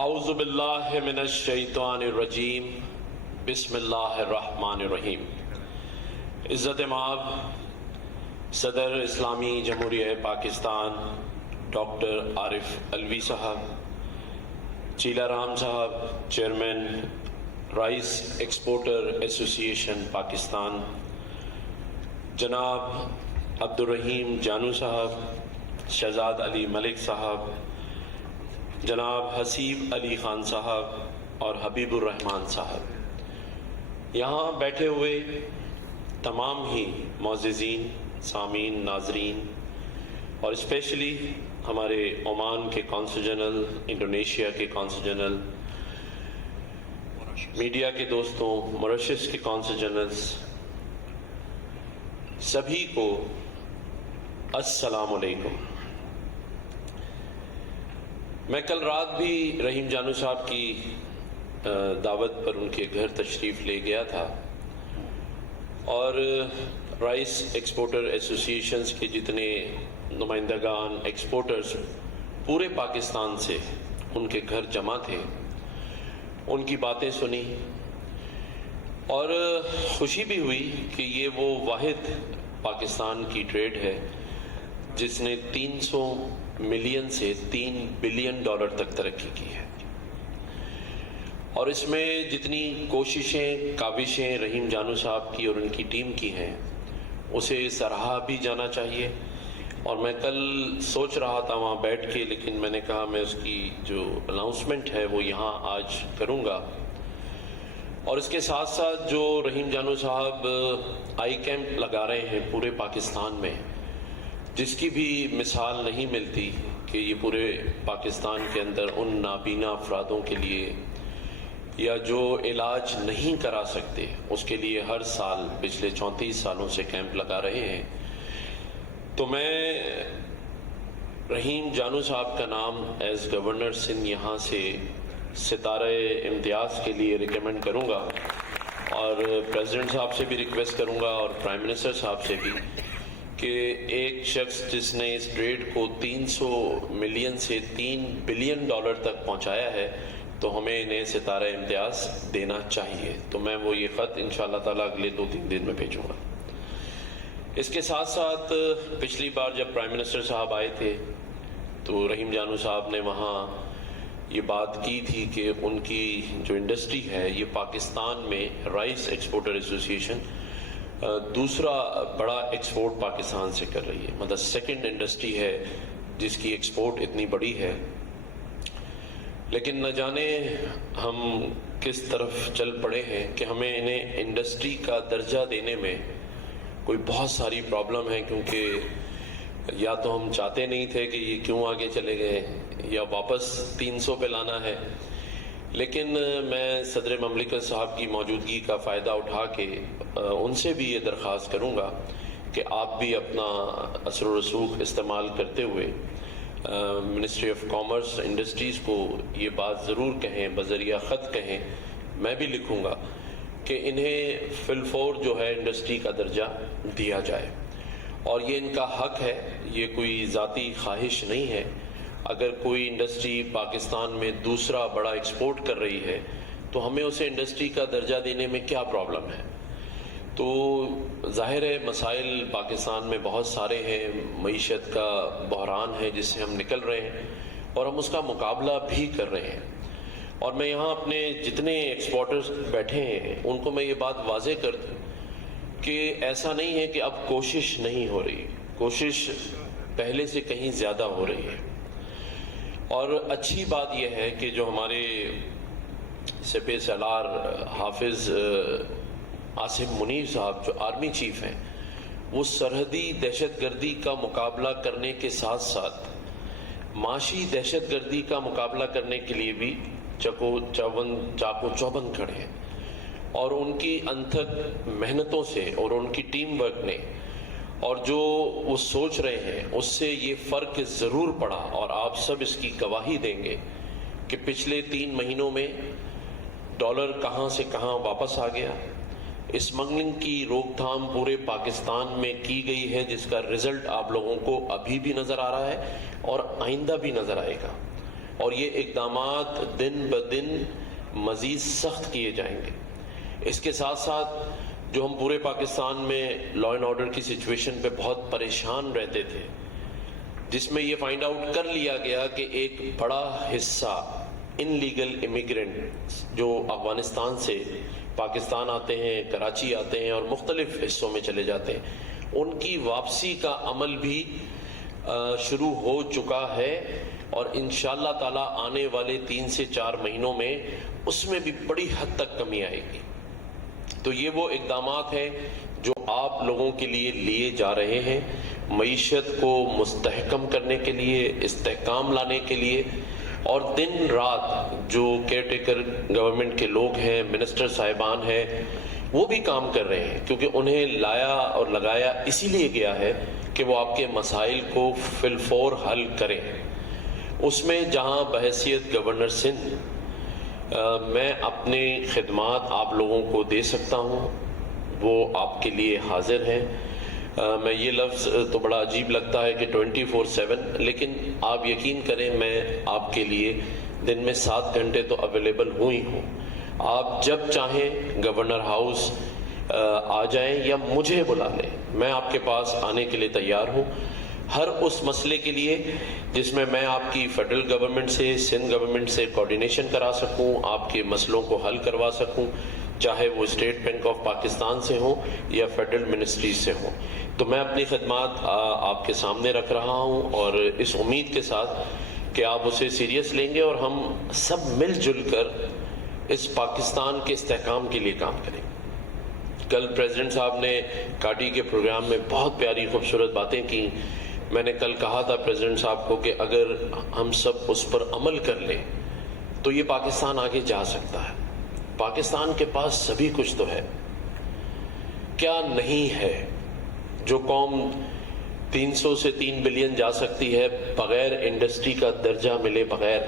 اعوذ باللہ من الشیطان الرجیم بسم اللہ الرحمن الرحیم۔ عزت مآب صدر اسلامی جمہوریہ پاکستان ڈاکٹر عارف علوی صاحب، چیلا رام صاحب چیئرمین رائس ایکسپورٹر ایسوسی ایشن پاکستان، جناب عبدالرحیم جانو صاحب، شہزاد علی ملک صاحب، جناب حسیب علی خان صاحب اور حبیب الرحمان صاحب، یہاں بیٹھے ہوئے تمام ہی معززین، سامعین، ناظرین، اور اسپیشلی ہمارے عمان کے قونصل جنرل، انڈونیشیا کے قونصل جنرل، میڈیا کے دوستوں، موریشس کے قونصل جنرلز، سبھی کو السلام علیکم۔ میں کل رات بھی رحیم جانو صاحب کی دعوت پر ان کے گھر تشریف لے گیا تھا، اور رائس ایکسپورٹر ایسوسی ایشنز کے جتنے نمائندگان، ایکسپورٹرز پورے پاکستان سے ان کے گھر جمع تھے، ان کی باتیں سنی، اور خوشی بھی ہوئی کہ یہ وہ واحد پاکستان کی ٹریڈ ہے جس نے 300 ملین سے 3 بلین ڈالر تک ترقی کی ہے، اور اس میں جتنی کوششیں، کاوشیں رحیم جانو صاحب کی اور ان کی ٹیم کی ہیں اسے سراہا بھی جانا چاہیے۔ اور میں کل سوچ رہا تھا وہاں بیٹھ کے، لیکن میں نے کہا میں اس کی جو اناؤنسمنٹ ہے وہ یہاں آج کروں گا۔ اور اس کے ساتھ ساتھ جو رحیم جانو صاحب آئی کیمپ لگا رہے ہیں پورے پاکستان میں، جس کی بھی مثال نہیں ملتی کہ یہ پورے پاکستان کے اندر ان نابینا افرادوں کے لیے یا جو علاج نہیں کرا سکتے اس کے لیے ہر سال پچھلے 34 سالوں سے کیمپ لگا رہے ہیں، تو میں رحیم جانو صاحب کا نام ایز گورنر سندھ یہاں سے ستارہ امتیاز کے لیے ریکمینڈ کروں گا، اور پریزیڈنٹ صاحب سے بھی ریکویسٹ کروں گا اور پرائم منسٹر صاحب سے بھی کہ ایک شخص جس نے اس ٹریڈ کو 300 ملین سے 3 بلین ڈالر تک پہنچایا ہے تو ہمیں انہیں ستارہ امتیاز دینا چاہیے۔ تو میں وہ یہ خط انشاءاللہ تعالیٰ اگلے 2-3 دن میں بھیجوں گا۔ اس کے ساتھ ساتھ پچھلی بار جب پرائم منسٹر صاحب آئے تھے تو رحیم جانو صاحب نے وہاں یہ بات کی تھی کہ ان کی جو انڈسٹری ہے یہ پاکستان میں رائس ایکسپورٹر ایسوسی ایشن دوسرا بڑا ایکسپورٹ پاکستان سے کر رہی ہے، مطلب سیکنڈ انڈسٹری ہے جس کی ایکسپورٹ اتنی بڑی ہے، لیکن نہ جانے ہم کس طرف چل پڑے ہیں کہ ہمیں انہیں انڈسٹری کا درجہ دینے میں کوئی بہت ساری پرابلم ہے، کیونکہ یا تو ہم چاہتے نہیں تھے کہ یہ کیوں آگے چلے گئے یا واپس 300 پہ لانا ہے، لیکن میں صدر مملکت صاحب کی موجودگی کا فائدہ اٹھا کے ان سے بھی یہ درخواست کروں گا کہ آپ بھی اپنا اثر و رسوخ استعمال کرتے ہوئے منسٹری آف کامرس انڈسٹریز کو یہ بات ضرور کہیں، بذریعہ خط کہیں، میں بھی لکھوں گا کہ انہیں فی الفور جو ہے انڈسٹری کا درجہ دیا جائے، اور یہ ان کا حق ہے، یہ کوئی ذاتی خواہش نہیں ہے۔ اگر کوئی انڈسٹری پاکستان میں دوسرا بڑا ایکسپورٹ کر رہی ہے تو ہمیں اسے انڈسٹری کا درجہ دینے میں کیا پرابلم ہے؟ تو ظاہر ہے مسائل پاکستان میں بہت سارے ہیں، معیشت کا بحران ہے جس سے ہم نکل رہے ہیں اور ہم اس کا مقابلہ بھی کر رہے ہیں، اور میں یہاں اپنے جتنے ایکسپورٹرز بیٹھے ہیں ان کو میں یہ بات واضح کر دوں کہ ایسا نہیں ہے کہ اب کوشش نہیں ہو رہی، کوشش پہلے سے کہیں زیادہ ہو رہی ہے۔ اور اچھی بات یہ ہے کہ جو ہمارے سپہ سالار حافظ عاصم منیر صاحب جو آرمی چیف ہیں، وہ سرحدی دہشت گردی کا مقابلہ کرنے کے ساتھ ساتھ معاشی دہشت گردی کا مقابلہ کرنے کے لیے بھی چاقو چوبند کھڑے ہیں، اور ان کی انتھک محنتوں سے اور ان کی ٹیم ورک نے اور جو وہ سوچ رہے ہیں اس سے یہ فرق ضرور پڑا، اور آپ سب اس کی گواہی دیں گے کہ پچھلے 3 مہینوں میں ڈالر کہاں سے کہاں واپس آ گیا۔ اسمگلنگ کی روک تھام پورے پاکستان میں کی گئی ہے، جس کا رزلٹ آپ لوگوں کو ابھی بھی نظر آ رہا ہے اور آئندہ بھی نظر آئے گا، اور یہ اقدامات دن بدن مزید سخت کیے جائیں گے۔ اس کے ساتھ ساتھ جو ہم پورے پاکستان میں لا اینڈ آرڈر کی سچویشن پہ بہت پریشان رہتے تھے، جس میں یہ فائنڈ آؤٹ کر لیا گیا کہ ایک بڑا حصہ ان لیگل امیگرنٹ جو افغانستان سے پاکستان آتے ہیں، کراچی آتے ہیں اور مختلف حصوں میں چلے جاتے ہیں، ان کی واپسی کا عمل بھی شروع ہو چکا ہے، اور انشاءاللہ تعالی آنے والے 3 سے 4 مہینوں میں اس میں بھی بڑی حد تک کمی آئے گی۔ تو یہ وہ اقدامات ہیں جو آپ لوگوں کے لیے لیے جا رہے ہیں، معیشت کو مستحکم کرنے کے لیے، استحکام لانے کے لیے، اور دن رات جو کیئر ٹیکر گورنمنٹ کے لوگ ہیں، منسٹر صاحبان ہیں، وہ بھی کام کر رہے ہیں، کیونکہ انہیں لایا اور لگایا اسی لیے گیا ہے کہ وہ آپ کے مسائل کو فی الفور حل کریں۔ اس میں جہاں بحیثیت گورنر سندھ میں اپنے خدمات آپ لوگوں کو دے سکتا ہوں، وہ آپ کے لیے حاضر ہیں۔ میں یہ لفظ تو بڑا عجیب لگتا ہے کہ 24/7، لیکن آپ یقین کریں میں آپ کے لیے دن میں 7 گھنٹے تو اویلیبل ہوں ہی ہوں۔ آپ جب چاہیں گورنر ہاؤس آ جائیں یا مجھے بلا لیں، میں آپ کے پاس آنے کے لیے تیار ہوں، ہر اس مسئلے کے لیے جس میں میں آپ کی فیڈرل گورنمنٹ سے، سندھ گورنمنٹ سے کوارڈینیشن کرا سکوں، آپ کے مسئلوں کو حل کروا سکوں، چاہے وہ اسٹیٹ بینک آف پاکستان سے ہوں یا فیڈرل منسٹریز سے ہوں۔ تو میں اپنی خدمات آپ کے سامنے رکھ رہا ہوں، اور اس امید کے ساتھ کہ آپ اسے سیریس لیں گے اور ہم سب مل جل کر اس پاکستان کے استحکام کے لیے کام کریں۔ کل پریزیڈنٹ صاحب نے کاٹی کے پروگرام میں بہت پیاری خوبصورت باتیں کی۔ میں نے کل کہا تھا پریزیڈنٹ صاحب کو کہ اگر ہم سب اس پر عمل کر لیں تو یہ پاکستان آگے جا سکتا ہے۔ پاکستان کے پاس سبھی کچھ تو ہے، کیا نہیں ہے؟ جو قوم 300 سے 3 بلین جا سکتی ہے بغیر انڈسٹری کا درجہ ملے بغیر،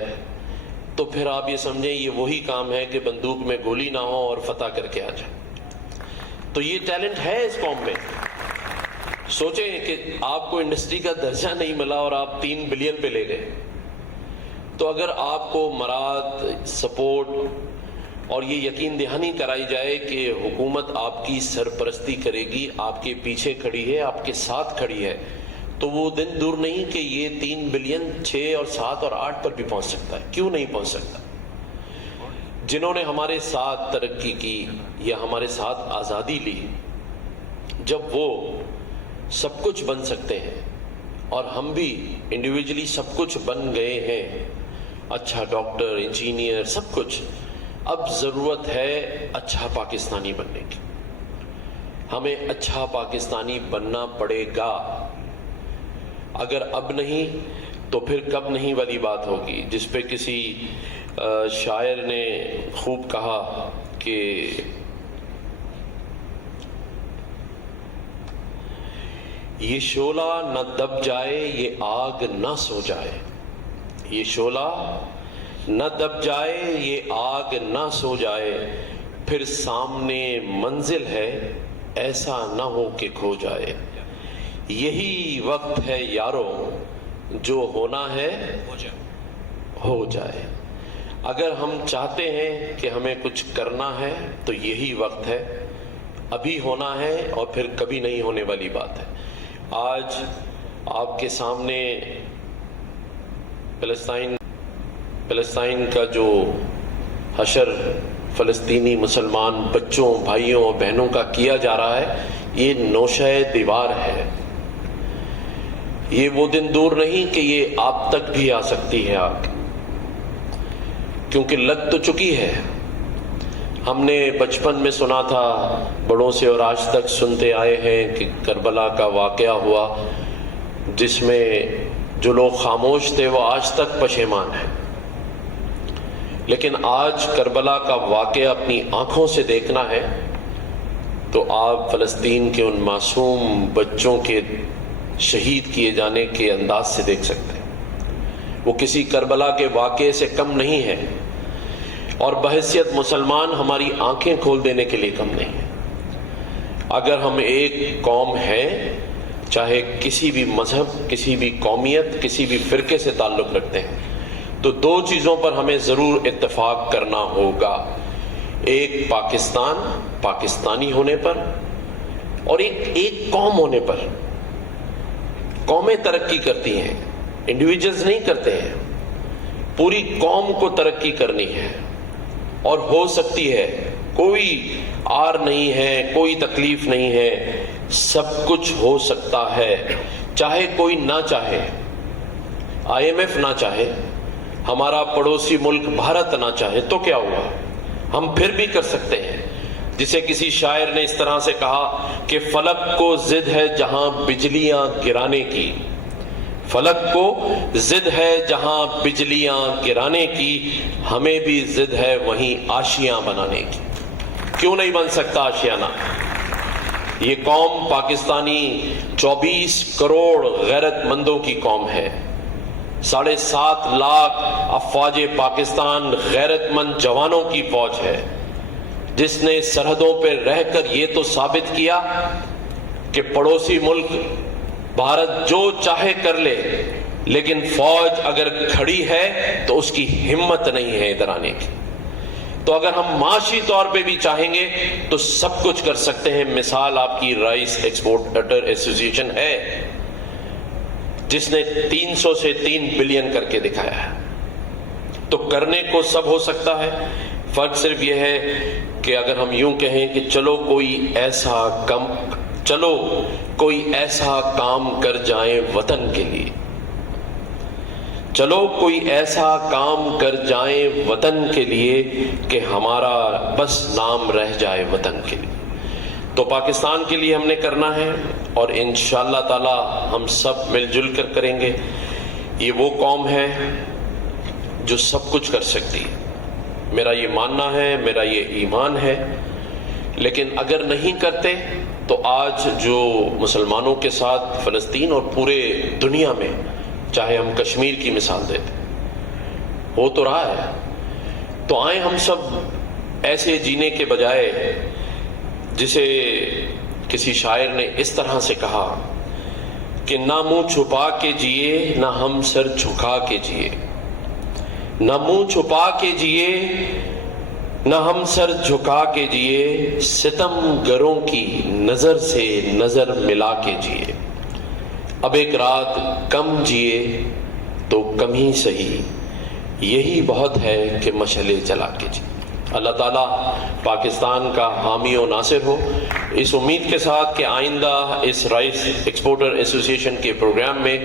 تو پھر آپ یہ سمجھیں یہ وہی کام ہے کہ بندوق میں گولی نہ ہو اور فتح کر کے آ جائے۔ تو یہ ٹیلنٹ ہے اس قوم میں۔ سوچیں کہ آپ کو انڈسٹری کا درجہ نہیں ملا اور آپ 3 بلین پہ لے گئے، تو اگر آپ کو مراد، سپورٹ اور یہ یقین دہانی کرائی جائے کہ حکومت آپ کی سرپرستی کرے گی، آپ کے پیچھے کھڑی ہے، آپ کے ساتھ کھڑی ہے، تو وہ دن دور نہیں کہ یہ 3 بلین 6 اور 7 اور 8 پر بھی پہنچ سکتا ہے۔ کیوں نہیں پہنچ سکتا؟ جنہوں نے ہمارے ساتھ ترقی کی یا ہمارے ساتھ آزادی لی، جب وہ سب کچھ بن سکتے ہیں اور ہم بھی انڈیویجلی سب کچھ بن گئے ہیں، اچھا ڈاکٹر، انجینئر، سب کچھ، اب ضرورت ہے اچھا پاکستانی بننے کی۔ ہمیں اچھا پاکستانی بننا پڑے گا۔ اگر اب نہیں تو پھر کب نہیں والی بات ہوگی، جس پہ کسی شاعر نے خوب کہا کہ یہ شعلہ نہ دب جائے، یہ آگ نہ سو جائے، یہ شعلہ نہ دب جائے، یہ آگ نہ سو جائے، پھر سامنے منزل ہے ایسا نہ ہو کہ کھو جائے، یہی وقت ہے یارو جو ہونا ہے ہو جائے۔ اگر ہم چاہتے ہیں کہ ہمیں کچھ کرنا ہے تو یہی وقت ہے، ابھی ہونا ہے اور پھر کبھی نہیں ہونے والی بات ہے۔ آج آپ کے سامنے فلسطین کا جو حشر فلسطینی مسلمان بچوں، بھائیوں اور بہنوں کا کیا جا رہا ہے، یہ نوشہ دیوار ہے۔ یہ وہ دن دور نہیں کہ یہ آپ تک بھی آ سکتی ہے آگ، کیونکہ لگ تو چکی ہے۔ ہم نے بچپن میں سنا تھا بڑوں سے اور آج تک سنتے آئے ہیں کہ کربلا کا واقعہ ہوا، جس میں جو لوگ خاموش تھے وہ آج تک پشیمان ہیں، لیکن آج کربلا کا واقعہ اپنی آنکھوں سے دیکھنا ہے تو آپ فلسطین کے ان معصوم بچوں کے شہید کیے جانے کے انداز سے دیکھ سکتے ہیں۔ وہ کسی کربلا کے واقعے سے کم نہیں ہے، اور بحیثیت مسلمان ہماری آنکھیں کھول دینے کے لیے کم نہیں ہے۔ اگر ہم ایک قوم ہیں، چاہے کسی بھی مذہب، کسی بھی قومیت، کسی بھی فرقے سے تعلق رکھتے ہیں، تو دو چیزوں پر ہمیں ضرور اتفاق کرنا ہوگا، ایک پاکستان، پاکستانی ہونے پر، اور ایک قوم ہونے پر۔ قومیں ترقی کرتی ہیں، انڈیویجلز نہیں کرتے ہیں، پوری قوم کو ترقی کرنی ہے، اور ہو سکتی ہے، کوئی آر نہیں ہے، کوئی تکلیف نہیں ہے، سب کچھ ہو سکتا ہے، چاہے کوئی نہ چاہے، IMF نہ چاہے، ہمارا پڑوسی ملک بھارت نہ چاہے تو کیا ہوا، ہم پھر بھی کر سکتے ہیں۔ جسے کسی شاعر نے اس طرح سے کہا کہ فلک کو ضد ہے جہاں بجلیاں گرانے کی، فلک کو ضد ہے جہاں بجلیاں گرانے کی، ہمیں بھی ضد ہے وہیں آشیاں بنانے کی۔ کیوں نہیں بن سکتا آشیانہ؟ یہ قوم پاکستانی 24 کروڑ غیرت مندوں کی قوم ہے، 7.5 لاکھ افواج پاکستان غیرت مند جوانوں کی فوج ہے، جس نے سرحدوں پہ رہ کر یہ تو ثابت کیا کہ پڑوسی ملک بھارت جو چاہے کر لے، لیکن فوج اگر کھڑی ہے تو اس کی ہمت نہیں ہے ادھر آنے کی۔ تو اگر ہم معاشی طور پہ بھی چاہیں گے تو سب کچھ کر سکتے ہیں۔ مثال آپ کی رائس ایکسپورٹر ایسوسی ایشن ہے، جس نے 300 سے 3 بلین کر کے دکھایا ہے۔ تو کرنے کو سب ہو سکتا ہے، فرق صرف یہ ہے کہ اگر ہم یوں کہیں کہ چلو کوئی ایسا کام کر جائیں وطن کے لیے، چلو کوئی ایسا کام کر جائیں وطن کے لیے کہ ہمارا بس نام رہ جائے وطن کے لیے، تو پاکستان کے لیے ہم نے کرنا ہے، اور انشاءاللہ تعالی ہم سب مل جل کر کریں گے۔ یہ وہ قوم ہے جو سب کچھ کر سکتی ہے، میرا یہ ماننا ہے، میرا یہ ایمان ہے۔ لیکن اگر نہیں کرتے تو آج جو مسلمانوں کے ساتھ فلسطین اور پورے دنیا میں، چاہے ہم کشمیر کی مثال دیتے، ہو تو رہا ہے، تو آئیں ہم سب ایسے جینے کے بجائے، جسے کسی شاعر نے اس طرح سے کہا کہ نہ منہ چھپا کے جیے نہ ہم سر جھکا کے جیے، نہ منہ چھپا کے جیے نہ ہم سر جھکا کے جیے، ستم گروں کی نظر سے نظر ملا کے جیے، اب ایک رات کم جیے تو کم ہی سہی، یہی بہت ہے کہ مشعلے جلا کے جیے۔ اللہ تعالیٰ پاکستان کا حامی و ناصر ہو، اس امید کے ساتھ کہ آئندہ اس رائس ایکسپورٹر ایسوسی ایشن کے پروگرام میں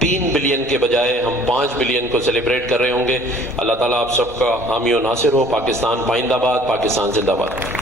3 بلین کے بجائے ہم 5 بلین کو سیلیبریٹ کر رہے ہوں گے۔ اللہ تعالیٰ آپ سب کا حامی و ناصر ہو۔ پاکستان پائندہ باد، پاکستان زندہ باد۔